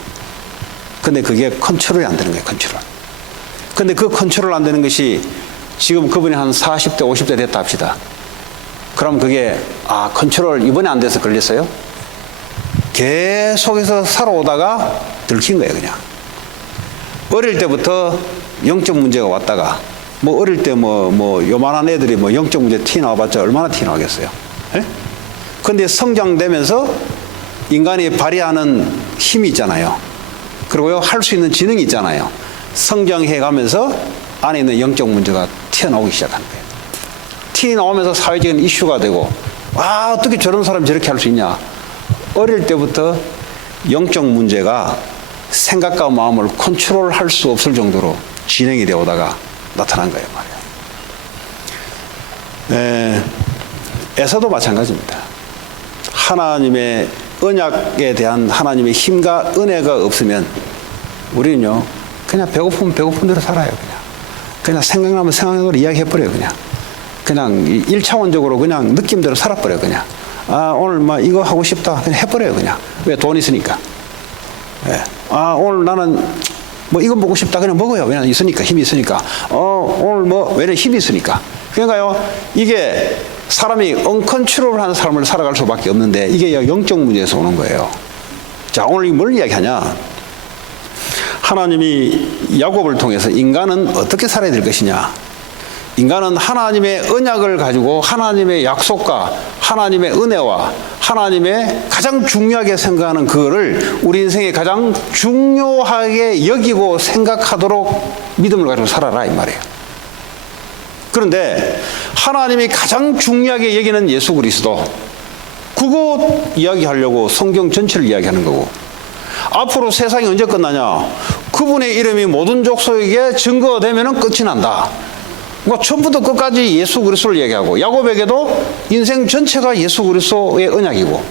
근데 그게 컨트롤이 안 되는 거예요, 컨트롤. 근데 그 컨트롤 안 되는 것이 지금 그분이 한 40대, 50대 됐다 합시다. 그럼 그게, 컨트롤 이번에 안 돼서 걸렸어요? 계속해서 살아오다가 들킨 거예요, 그냥. 어릴 때부터 영적 문제가 왔다가, 뭐 어릴 때 요만한 애들이 영적 문제 티 나와봤자 얼마나 티 나오겠어요? 근데 성장되면서 인간이 발휘하는 힘이 있잖아요. 그리고요, 할 수 있는 지능이 있잖아요. 성장해 가면서 안에 있는 영적 문제가 튀어나오기 시작하는 거예요. 튀어나오면서 사회적인 이슈가 되고, 어떻게 저런 사람이 저렇게 할 수 있냐. 어릴 때부터 영적 문제가 생각과 마음을 컨트롤할 수 없을 정도로 진행이 되어 오다가 나타난 거예요, 말이에요. 에서도 마찬가지입니다. 하나님의 언약에 대한 하나님의 힘과 은혜가 없으면 우리는요, 그냥 배고프면 배고픈 대로 살아요, 그냥 생각나면 생각나는 대로 이야기해버려요, 그냥 1차원적으로 그냥 느낌대로 살아버려요, 그냥. 오늘 이거 하고 싶다, 그냥 해버려요, 그냥. 왜? 돈 있으니까. 오늘 나는 이거 먹고 싶다, 그냥 먹어요. 왜냐면 있으니까, 힘이 있으니까. 오늘 왜냐면 힘이 있으니까. 그러니까요, 이게 사람이 언컨트롤하는 삶을 살아갈 수밖에 없는데, 이게 영적 문제에서 오는 거예요. 자, 오늘 뭘 이야기하냐? 하나님이 야곱을 통해서 인간은 어떻게 살아야 될 것이냐. 인간은 하나님의 언약을 가지고 하나님의 약속과 하나님의 은혜와 하나님의 가장 중요하게 생각하는 그거를 우리 인생에 가장 중요하게 여기고 생각하도록 믿음을 가지고 살아라 이 말이에요. 그런데 하나님이 가장 중요하게 여기는 예수 그리스도, 그거 이야기하려고 성경 전체를 이야기하는 거고, 앞으로 세상이 언제 끝나냐, 그분의 이름이 모든 족속에게 증거되면 끝이 난다. 뭐 처음부터 끝까지 예수 그리스도를 얘기하고, 야곱에게도 인생 전체가 예수 그리스도의 언약이고,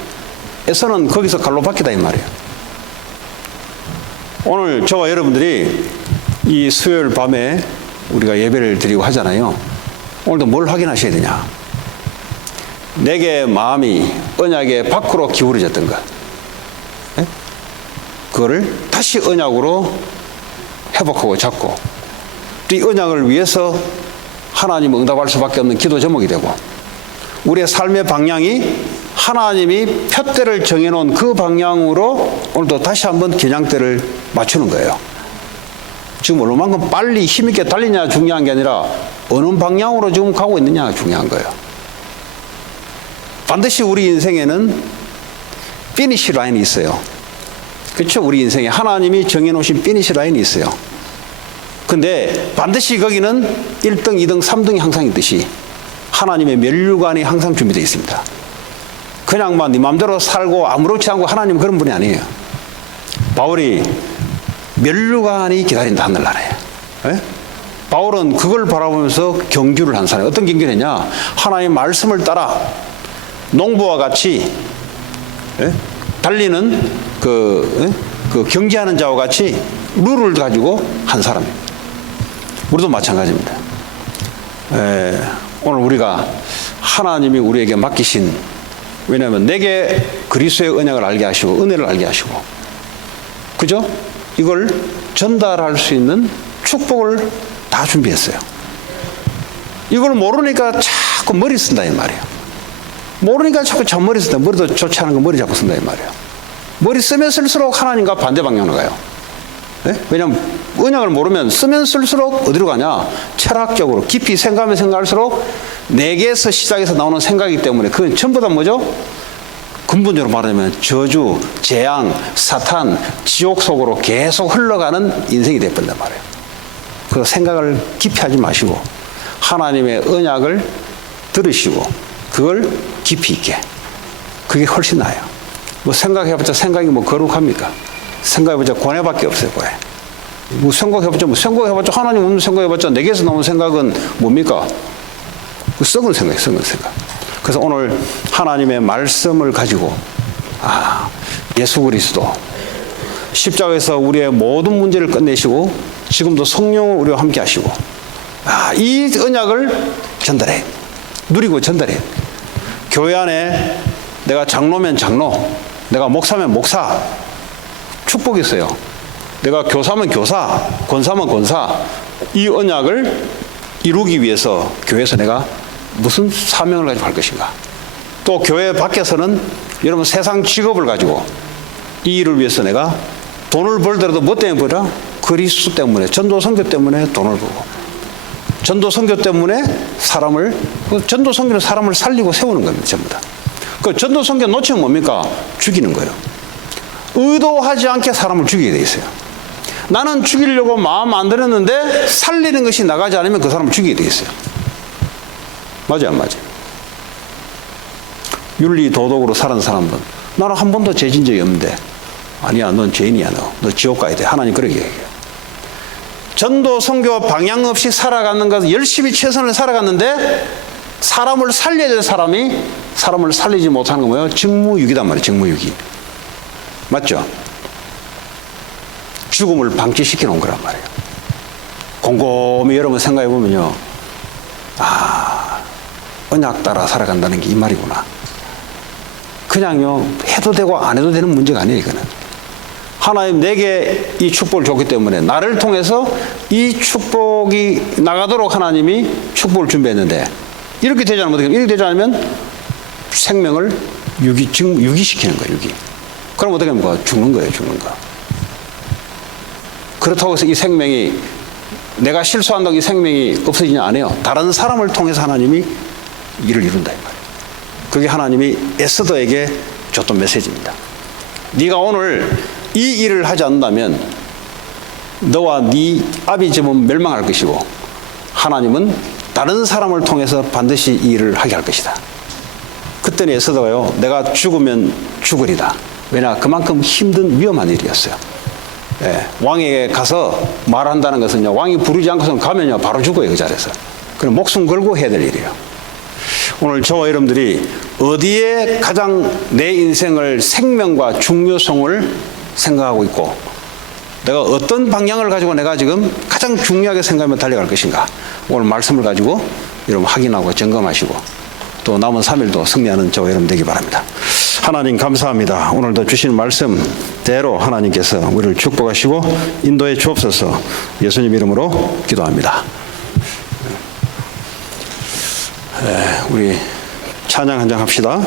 에서는 거기서 갈로 바뀌다 이 말이에요. 오늘 저와 여러분들이 이 수요일 밤에 우리가 예배를 드리고 하잖아요. 오늘도 뭘 확인하셔야 되냐. 내게 마음이 언약의 밖으로 기울어졌던 것, 그거를 다시 언약으로 회복하고 잡고, 또 이 언약을 위해서 하나님을 응답할 수밖에 없는 기도 제목이 되고, 우리의 삶의 방향이 하나님이 푯대를 정해놓은 그 방향으로 오늘도 다시 한번 겨냥대를 맞추는 거예요. 지금 얼마만큼 빨리 힘있게 달리냐 중요한 게 아니라 어느 방향으로 지금 가고 있느냐가 중요한 거예요. 반드시 우리 인생에는 피니시 라인이 있어요. 그렇죠? 우리 인생에 하나님이 정해놓으신 피니시 라인이 있어요. 근데 반드시 거기는 1등, 2등, 3등이 항상 있듯이 하나님의 면류관이 항상 준비되어 있습니다. 그냥 막 네 마음대로 살고 아무렇지 않고, 하나님은 그런 분이 아니에요. 바울이 면류관이 기다린다 하늘나라에. 바울은 그걸 바라보면서 경주를 한 사람이에요. 어떤 경주를 했냐? 하나님의 말씀을 따라 농부와 같이 달리는 그 경기하는 자와 같이 룰을 가지고 한 사람이에요. 우리도 마찬가지입니다. 오늘 우리가 하나님이 우리에게 맡기신, 왜냐하면 내게 그리스도의 언약을 알게 하시고 은혜를 알게 하시고, 그죠? 이걸 전달할 수 있는 축복을 다 준비했어요. 이걸 모르니까 자꾸 머리 쓴다 이 말이에요. 모르니까 자꾸 잔머리 쓴다. 머리도 좋지 않은 거 머리 잡고 쓴다 이 말이에요. 머리 쓰면 쓸수록 하나님과 반대 방향으로 가요. 왜냐하면 언약을 모르면 쓰면 쓸수록 어디로 가냐? 철학적으로 깊이 생각하면 생각할수록 내게서 시작해서 나오는 생각이기 때문에 그건 전부 다 뭐죠? 근본적으로 말하면 저주, 재앙, 사탄, 지옥 속으로 계속 흘러가는 인생이 되어버린단 말이에요. 그래서 생각을 깊이 하지 마시고 하나님의 언약을 들으시고 그걸 깊이 있게, 그게 훨씬 나아요. 뭐 생각해봤자 생각이 뭐 거룩합니까? 생각해봤자 고뇌밖에 없어요. 고뇌. 뭐 생각해봤자 하나님 없는 생각해봤자 내게서 나오는 생각은 뭡니까? 그 썩은 생각이에요. 썩은 생각. 그래서 오늘 하나님의 말씀을 가지고 예수 그리스도 십자가에서 우리의 모든 문제를 끝내시고 지금도 성령을 우리와 함께 하시고 이 언약을 전달해, 누리고 전달해. 교회 안에 내가 장로면 장로, 내가 목사면 목사, 축복이 있어요. 내가 교사면 교사, 권사면 권사, 이 언약을 이루기 위해서 교회에서 내가 무슨 사명을 가지고 할 것인가. 또 교회 밖에서는 여러분 세상 직업을 가지고 이 일을 위해서 내가 돈을 벌더라도 뭐 때문에 벌어? 그리스도 때문에, 전도 선교 때문에 돈을 벌고, 전도 선교 때문에 전도 선교는 사람을 살리고 세우는 겁니다. 전부 다. 그 전도 선교 놓치면 뭡니까? 죽이는 거예요. 의도하지 않게 사람을 죽이게 돼 있어요. 나는 죽이려고 마음 안 들였는데 살리는 것이 나가지 않으면 그 사람을 죽이게 돼 있어요. 맞아요, 안 맞아요? 윤리 도덕으로 사는 사람은 나는 한 번도 죄진 적이 없는데, 아니야, 넌 죄인이야. 너 지옥 가야 돼. 하나님 그렇게 얘기해요. 전도 선교 방향 없이 살아가는 것은 열심히 최선을 살아갔는데 사람을 살려야 될 사람이 사람을 살리지 못하는 거 뭐예요? 직무유기단 말이에요. 직무유기. 맞죠? 죽음을 방치시켜 놓은 거란 말이에요. 곰곰이 여러분 생각해 보면요, 언약 따라 살아간다는 게 이 말이구나. 그냥요 해도 되고 안 해도 되는 문제가 아니에요. 이거는 하나님 내게 이 축복을 줬기 때문에 나를 통해서 이 축복이 나가도록 하나님이 축복을 준비했는데, 이렇게 되지 않으면 어떻게 해요? 이렇게 되지 않으면 생명을 유기시키는 거예요. 유기. 그럼 어떻게 합니까? 죽는 거예요. 죽는 거. 그렇다고 해서 이 생명이 내가 실수한다고 이 생명이 없어지냐 안 해요. 다른 사람을 통해서 하나님이 일을 이룬다 이 말이에요. 그게 하나님이 에스더에게 줬던 메시지입니다. 네가 오늘 이 일을 하지 않는다면 너와 네 아비집은 멸망할 것이고 하나님은 다른 사람을 통해서 반드시 이 일을 하게 할 것이다. 그때는 에스더가요, 내가 죽으면 죽으리다. 왜냐, 그만큼 힘든 위험한 일이었어요. 예, 왕에게 가서 말한다는 것은요, 왕이 부르지 않고선 가면요 바로 죽어요, 그 자리에서. 그럼 목숨 걸고 해야 될 일이에요. 오늘 저와 여러분들이 어디에 가장 내 인생을 생명과 중요성을 생각하고 있고 내가 어떤 방향을 가지고 내가 지금 가장 중요하게 생각하며 달려갈 것인가, 오늘 말씀을 가지고 여러분 확인하고 점검하시고 또 남은 3일도 승리하는 저와 여러분 되기 바랍니다. 하나님 감사합니다. 오늘도 주신 말씀대로 하나님께서 우리를 축복하시고 인도해 주옵소서. 예수님 이름으로 기도합니다. 우리 찬양 한 장 합시다.